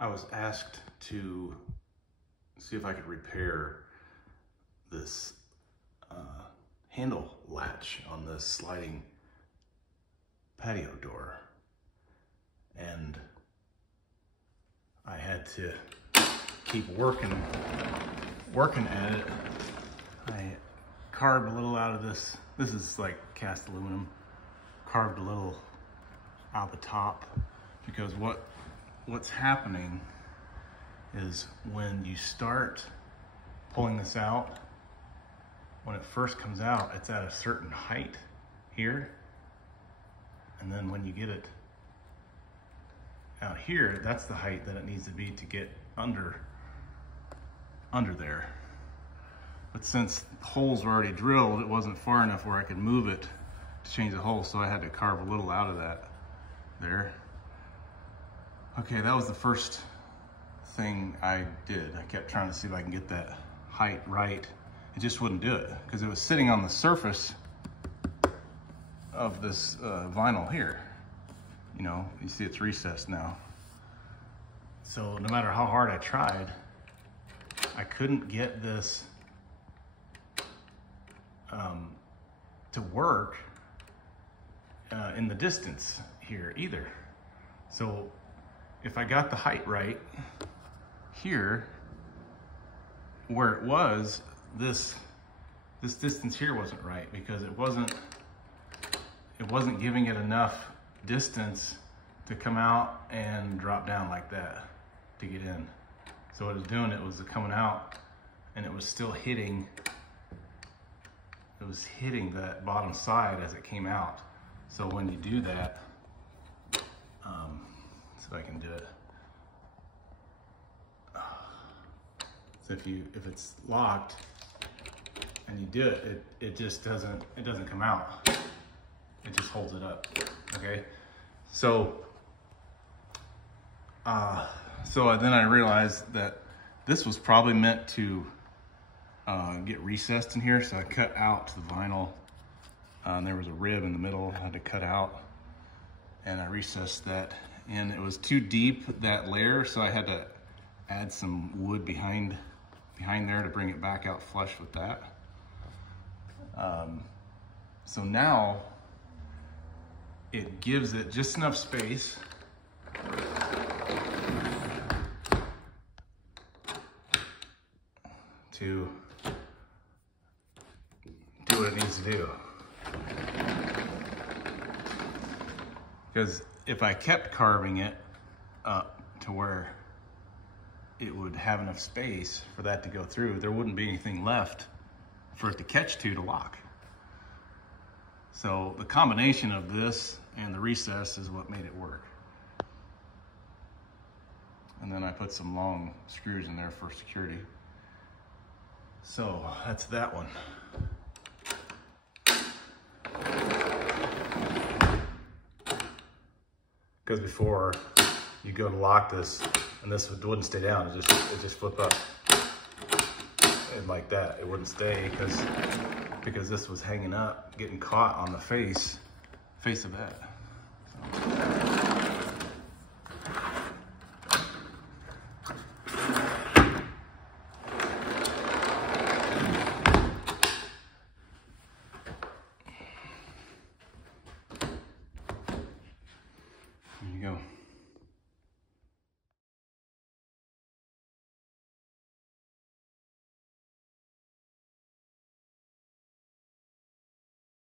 I was asked to see if I could repair this handle latch on this sliding patio door, and I had to keep working at it. I carved a little out of this. This is like cast aluminum. Carved a little out the top, because what's happening is when you start pulling this out, when it first comes out, it's at a certain height here. And then when you get it out here, that's the height that it needs to be to get under there. But since the holes were already drilled, it wasn't far enough where I could move it to change the hole, so I had to carve a little out of that there. Okay, that was the first thing I did. I kept trying to see if I can get that height right. It just wouldn't do it, because it was sitting on the surface of this vinyl here. You know, you see it's recessed now. So no matter how hard I tried, I couldn't get this to work in the distance here either. So if I got the height right here, where it was, this distance here wasn't right, because it wasn't giving it enough distance to come out and drop down like that to get in. So what it was doing, it was coming out and it was still hitting, that bottom side as it came out. So when you do that, so I can do it. So if it's locked and you do it, it just doesn't come out. It just holds it up. Okay. So then I realized that this was probably meant to get recessed in here. So I cut out the vinyl. And there was a rib in the middle I had to cut out, and I recessed that. And it was too deep, that layer, so I had to add some wood behind there to bring it back out flush with that. So now it gives it just enough space to do what it needs to do. Because if I kept carving it up to where it would have enough space for that to go through, there wouldn't be anything left for it to catch to lock. So the combination of this and the recess is what made it work. And then I put some long screws in there for security. So that's that one. Because before you go to lock this, and this wouldn't stay down, it just flip up, and like that, it wouldn't stay because this was hanging up, getting caught on the face of that.